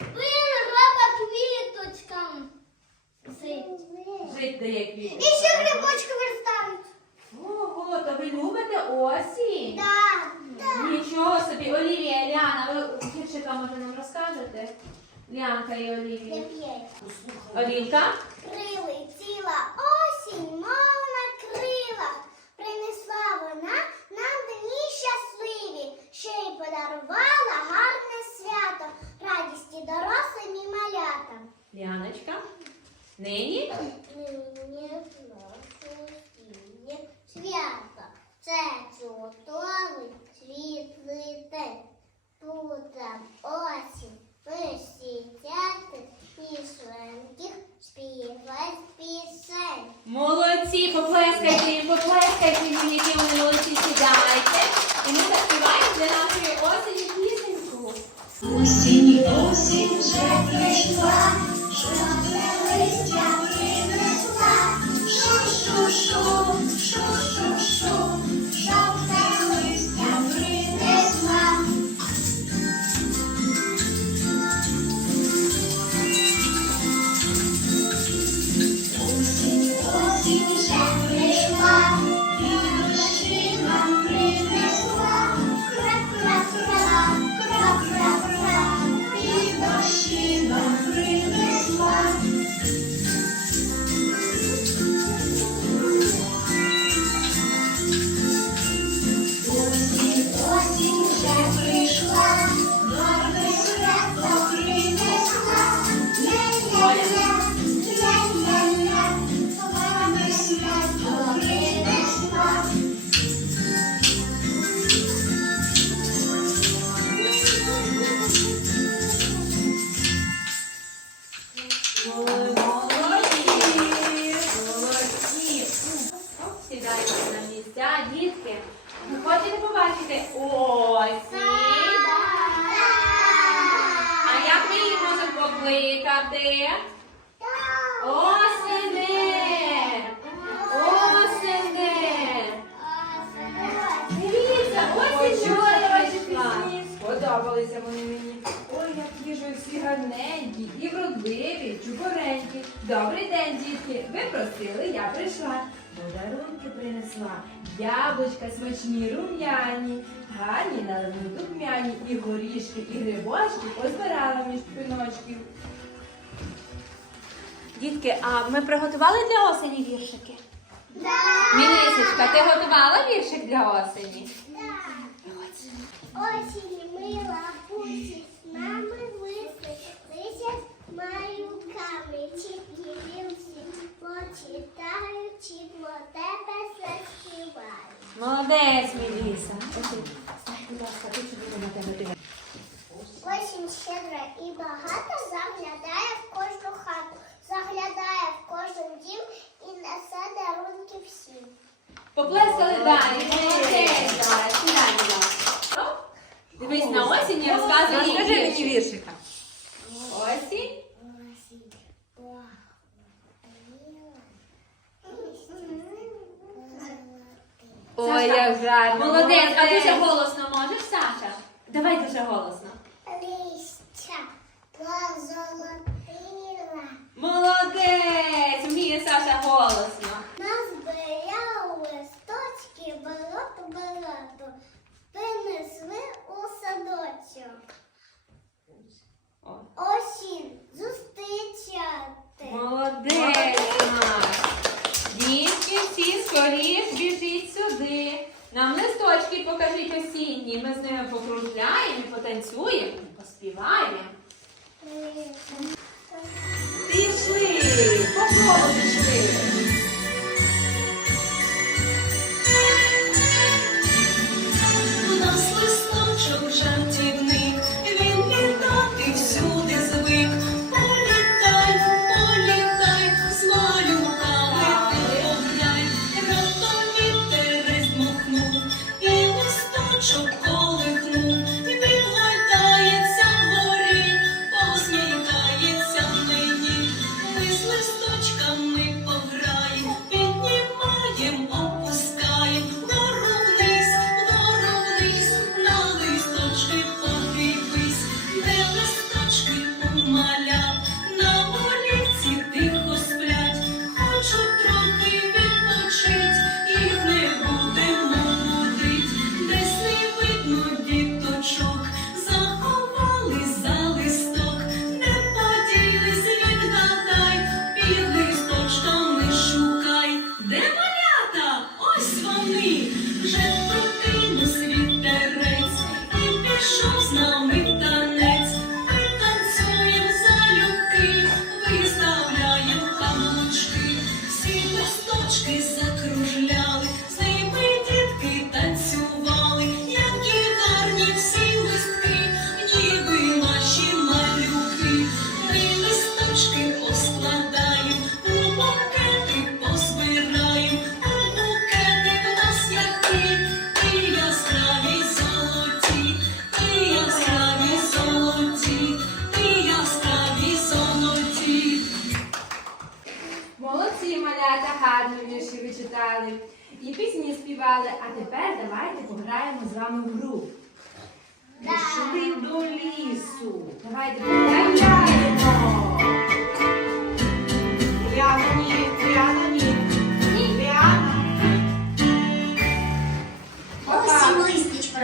Він робить квіточкам. Жить. Жить дає квіти. І ще грибочки виростають. Ого, то ви любите осінь? Так. Нічого собі, Олівія, Ліана, ви віршика може нам розкажете? Ліанка і Олівія. Олівка? Крили ціла осінь, мов на крилах. Принесла вона нам дні щасливі, ще й подарувала гарне свято, радісті дорослим і Ліаночка? Нині? Нині благословіння свято. Це чудовий світлий день. Путам осінь, і швидких співать пісень. Молодці, поплескайте їм, поплескайте їм, і вродливі. Добрий день, дітки. Ви просили, я прийшла. Подарунки принесла. Яблучка смачні, рум'яні, гарні наливні духмяні, і горішки, і грибочки позбирала між піночків. Дітки, а ми приготували для осені віршики? Мілисечка, ти готувала віршик для осені? Осінь мила пусі тебе дивиться. Осінь щедра і багата заглядає в кожну хату, заглядає в кожен дім і несе дарунки всім. Поплескали далі. Молодець. Дивись на осінь і розказуй їй Розкажи мені віршика. Осінь. Осінь благоділа, Ой, як гарно. Молодець, а дуже голосно можеш, Саша? Давай дуже голосно. листя позолотила. Молодець! Вміє Саша голосно. Нас Назбиряли листочки багато-багато, принесли у садочок. Осінь зустрічати. Молодець наш. Всі скоріш біжіть сюди. Нам листочки покажіть осінні. Ми з ними покружляємо, потанцюємо, поспіваємо. Пішли, по колу пішли. У нас листочок жартівник, my вами в гру. Пішли до лісу. Давайте гуляємо. Прямо ні, прямо ні. Прямо. Осінь листічко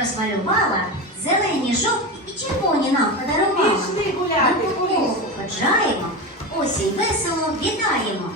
зелені, жовті і червоні нам подарували. Пішли гуляти. ходжаємо, осінь весело вітаємо.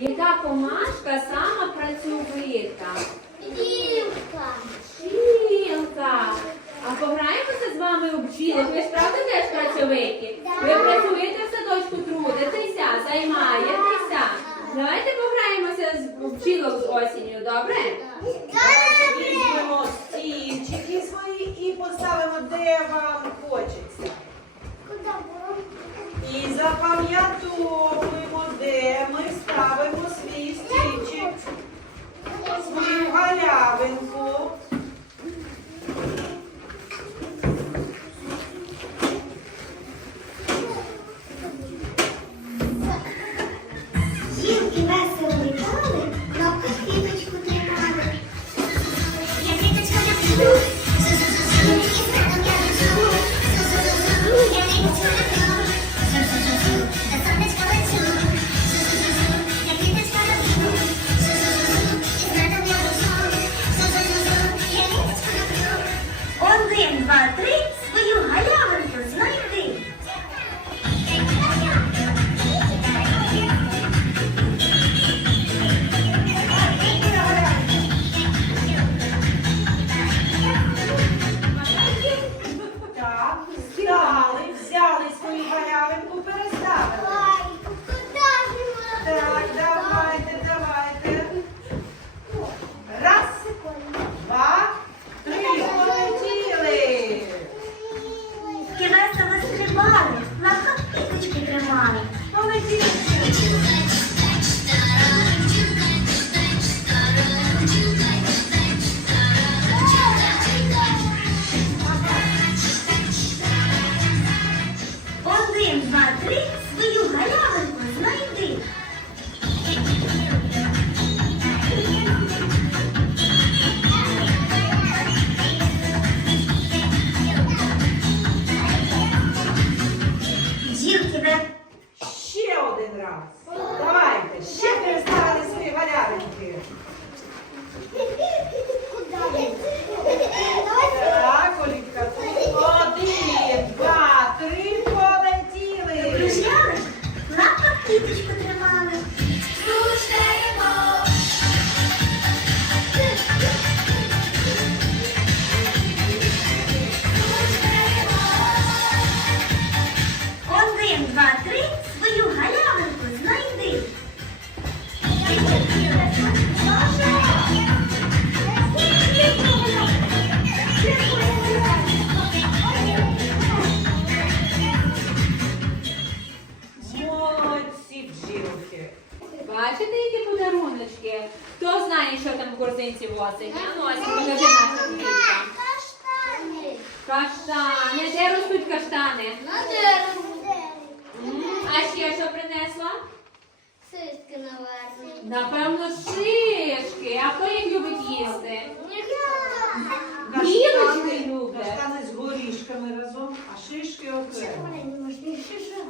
яка комашка сама там. кіточку тримали. Ну, наша квітка. Каштани. Каштани. Де ростуть каштани? На дереву. М, А ще що принесла? Сиски наверно. Напевно, шишки. А хто їх любить їсти? Ніхто. Білочки люблять. Каштани з горішками разом, а шишки окремо.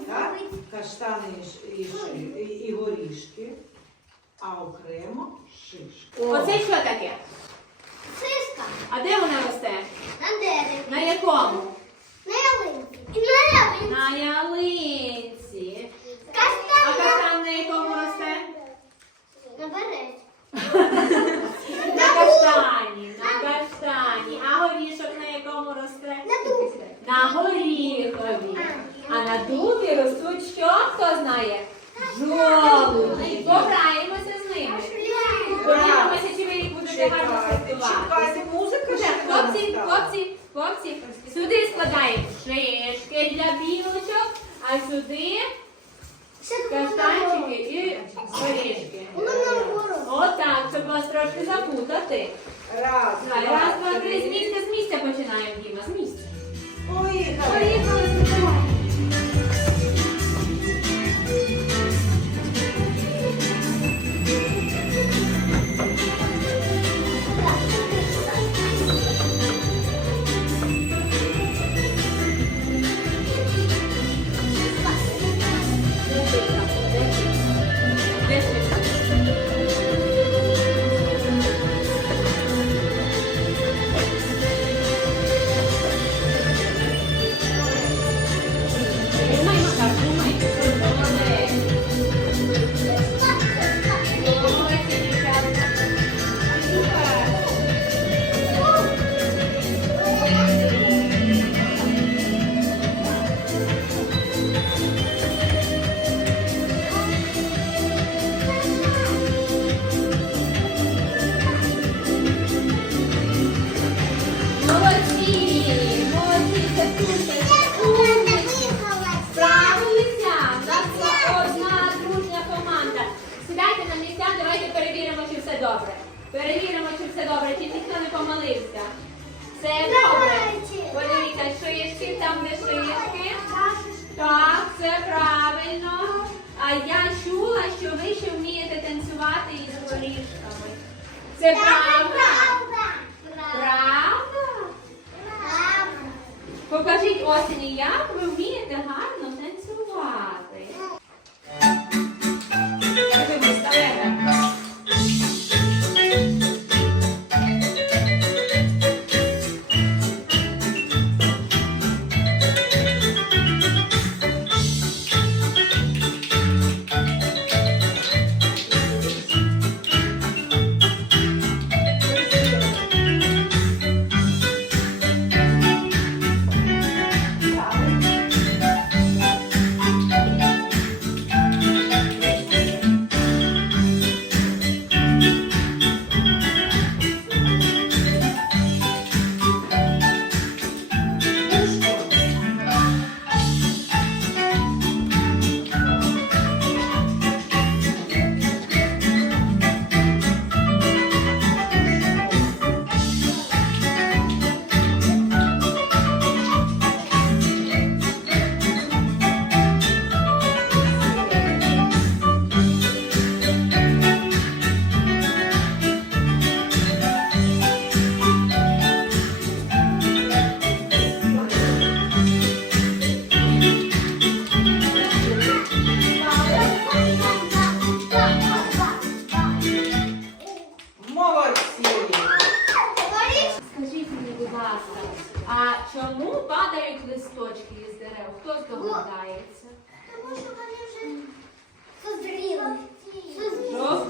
Так? Каштани і, ш- і, а окремо шишки. Оце що таке? Сиска. А де вона росте? На дереві. На якому? На ялинці. І на ялинці. На ялинці. А Каштани. каштан на якому росте? На березі. На каштані, на каштані. А горішок на якому росте? На дубі. На горіхові. А на дубі ростуть що? Хто знає? Жолуді. Пограємося з ними. Подивимося, чи ви їх будете гарно Чекайте, чекайте, музика ще не Хлопці, хлопці, хлопці, сюди складаємо шишки для білочок, а сюди каштанчики і горішки. Отак, щоб вас трошки запутати. Раз, Давай, раз, два, три, з місця, з місця починаємо, Діма, з місця. Поїхали. Поїхали. Покажіть осені, як ви вмієте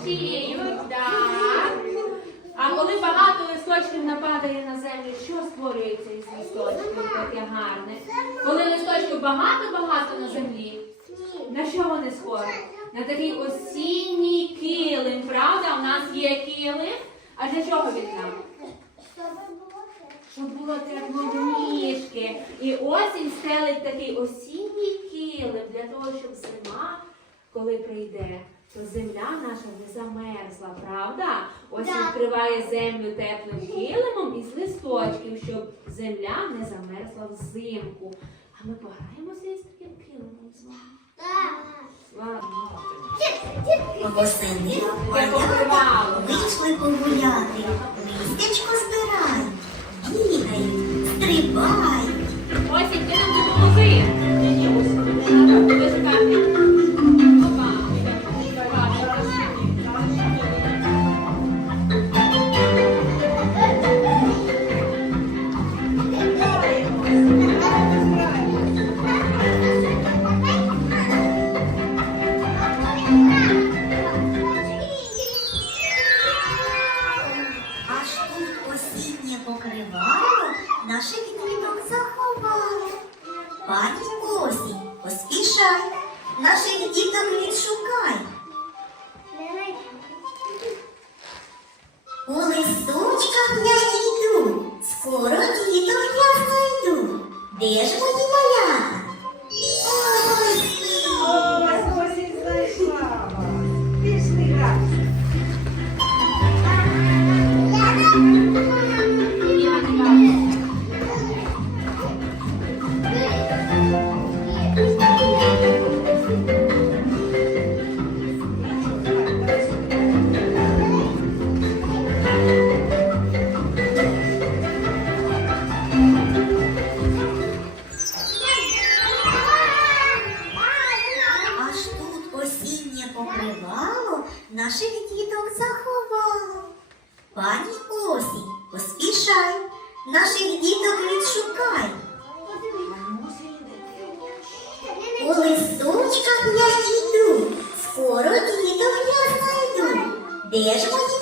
Жовтіють, так. А коли багато листочків нападає на землю, що створюється із листочків таке гарне? Коли листочків багато-багато на землі, на що вони схожі? На такий осінній килим, правда? У нас є килим. А для чого він нам? Щоб було тепло ніжки. І осінь стелить такий осінній килим для того, щоб зима, коли прийде, що земля наша не замерзла, правда? Ось да. відкриває землю теплим килимом із листочків, щоб земля не замерзла взимку. А ми пограємося із таким килимом з вами. Восени понятно вийшли погуляти, листечко збирають, бігають, стрибають. There's.